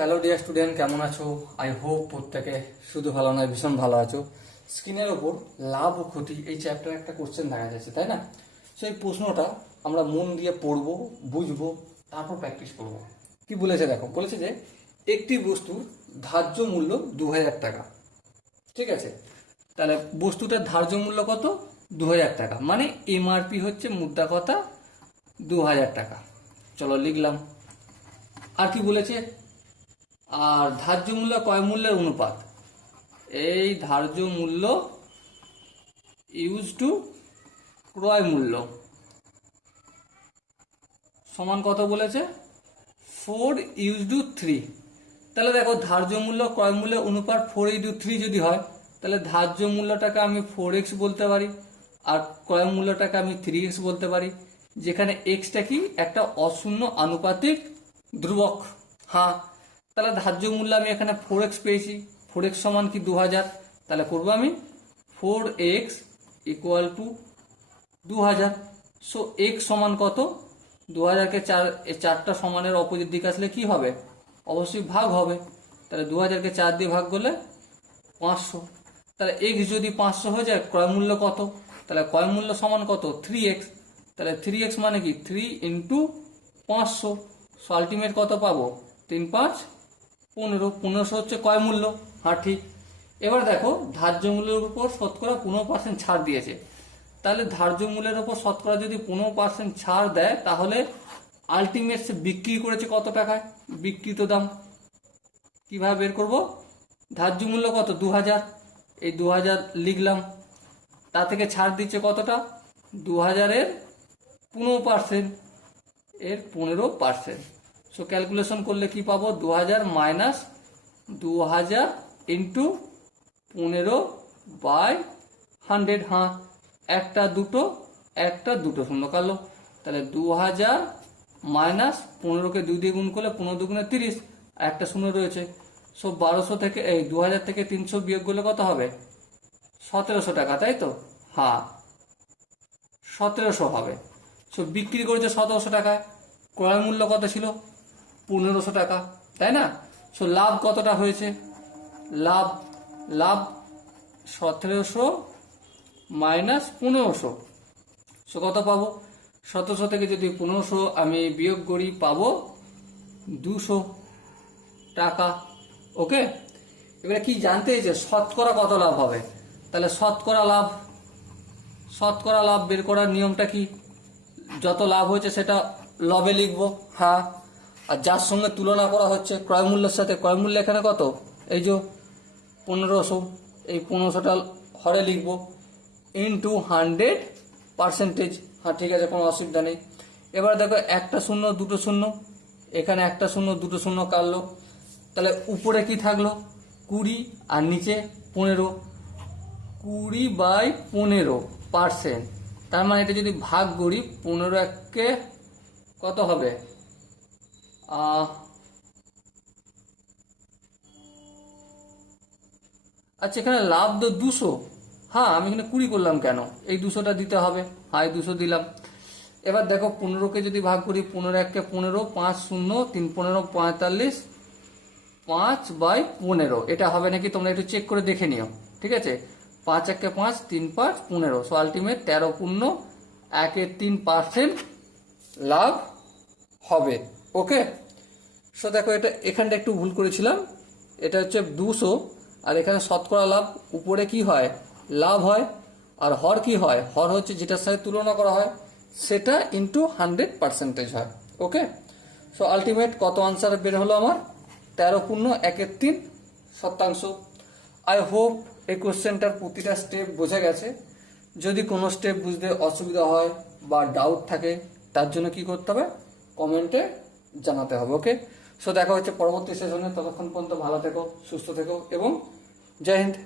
Hello dear student, কেমন আছো? I hope প্রত্যেকে শুধু ভালো নয়, ভীষণ ভালো আছো। স্ক্রিনের ওপর লাভ ও ক্ষতি এই চ্যাপ্টার একটা কোশ্চেন দেখা যাচ্ছে, তাই না? সেই প্রশ্নটা আমরা মন দিয়ে পড়বো, বুঝবো, তারপর প্র্যাকটিস করবো। কি বলেছে দেখো, বলেছে যে একটি বস্তুর ধার্য মূল্য 2000 টাকা। ঠিক আছে, তাহলে বস্তুটার ধার্য মূল্য কত? 2000 টাকা, মানে এমআরপি হচ্ছে মুদ্রা কথা 2000 টাকা। চলো লিখলাম। আর কি বলেছে? আর ধার্য মূল্য ক্রয় মূল্যের অনুপাত, এই ধার্য মূল্য ইউজ টু ক্রয় মূল্য সমান কত বলেছে? 4:3। তাহলে দেখো, ধার্য মূল্য ক্রয় মূল্যের অনুপাত 4:3 যদি হয়, তাহলে ধার্য মূল্যটাকে আমি 4x বলতে পারি, আর ক্রয় মূল্যটাকে আমি 3x বলতে পারি, যেখানে এক্সটা কি একটা অশূন্য আনুপাতিক ধ্রুবক। হ্যাঁ, তাহলে ধার্য মূল্য আমি এখানে 4x পেয়েছি। 4x সমান কি 2000। তাহলে করবো আমি 4x equal to 2000। So x সমান কত? 2000কে চারটা সমানের অপোজিট দিকে আসলে কি হবে? অবশ্যই ভাগ হবে। তাহলে 2000কে 4 দিয়ে ভাগ করলে 500। তাহলে এক্স যদি 500 হয়ে যায়, ক্রয় মূল্য কত? তাহলে ক্রয় মূল্য সমান কত? 3x। তাহলে 3x মানে কি 3 ইন্টু 500। সো আলটিমেট কত পাবো? 3 5 15। 1500 হচ্ছে ক্রয় মূল্য। হ্যাঁ ঠিক। এবার দেখো, ধার্য মূল্যের উপর শতকরা 15% ছাড় দিয়েছে। তাহলে ধার্য মূল্যের উপর শতকরা যদি 15% ছাড় দেয়, তাহলে আলটিমেট সে বিক্রি করেছে কত টাকায়? বিক্রিত দাম কিভাবে বের করব? ধার্য মূল্য কত? 2000। এই 2000 লিখলাম। তা থেকে ছাড় দিচ্ছে কতটা? 2000-এর 15%, এর 15%। সো ক্যালকুলেশন করলে কি পাবো? 2000 মাইনাস 2000 ইন্টু 15/100। হ্যাঁ, একটা দুটো শূন্য কাটলো। তাহলে 2000 মাইনাস 15কে 2 দিয়ে গুণ করলে 15 দুগুণে 30, একটা শূন্য রয়েছে। সো 1200 থেকে 2000 থেকে 300 বিয়োগ করলে কত হবে? 1700 টাকা, তাই তো? হ্যাঁ, 1700 হবে। সো বিক্রি করেছে 1700 টাকায়, ক্রয় মূল্য কত ছিল? 1500 টাকা, তাই না? সো লাভ কতটা হয়েছে? লাভ লাভ 1700 মাইনাস 1500। সো কত পাবো? 1700 থেকে যদি 1500 আমি বিয়োগ করি, পাবো 200 টাকা। ওকে, এবারে কি জানতে চাইছে? শতকরা কত লাভ হবে? তাহলে শতকরা লাভ বের করার নিয়মটা কি? যত লাভ হয়েছে সেটা লবে লিখবো। হ্যাঁ, আর যার সঙ্গে তুলনা করা হচ্ছে ক্রয় মূল্যের সাথে, ক্রয় মূল্য এখানে কত? এই যে 1500, এই 1500টা হরে লিখবো ইন্টু 100%। হ্যাঁ ঠিক আছে, কোনো অসুবিধা নেই। এবার দেখো, একটা শূন্য দুটো শূন্য, এখানে একটা শূন্য দুটো শূন্য কাটলো। তাহলে উপরে কি থাকলো? 20, আর নিচে 15। 20/15%। তার মানে এটা যদি ভাগ করি, 15-কে কত হবে? আচ্ছা, এখানে লাভ তো 200। হ্যাঁ, আমি এখানে 20 করলাম কেন? এই 200টা দিতে হবে। হ্যাঁ, এই 200 দিলাম। এবার দেখো, 15কে যদি ভাগ করি, 15-1-কে 15, 5 0 3 15 45, 5/15। এটা হবে নাকি তোমরা একটু চেক করে দেখে নিও। ঠিক আছে, 5-1-কে 5, 3 5 15। সো আলটিমেট 13.1 লাভ হবে। ওকে, সো দেখো, এটা এখানটা একটু ভুল করেছিলাম। এটা হচ্ছে 200, আর এখানে শতকরা লাভ। উপরে কি হয়? লাভ হয়। আর হর কি হয়? হর হচ্ছে যেটার সাথে তুলনা করা হয় সেটা ইন্টু 100% হয়। ওকে, সো আলটিমেট কত আনসার বের হলো আমার? 13.13%। আই হোপ এই কোশ্চেনটার প্রতিটা স্টেপ বোঝা গেছে। যদি কোনো স্টেপ বুঝতে অসুবিধা হয় বা ডাউট থাকে, তার জন্য কি করতে হবে? কমেন্টে জানাতে হবে। ওকে, সো দেখা হচ্ছে পরবর্তী সেশনে। ততক্ষণ পর্যন্ত ভালো থেকো, সুস্থ থেকো এবং জয় হিন্দ।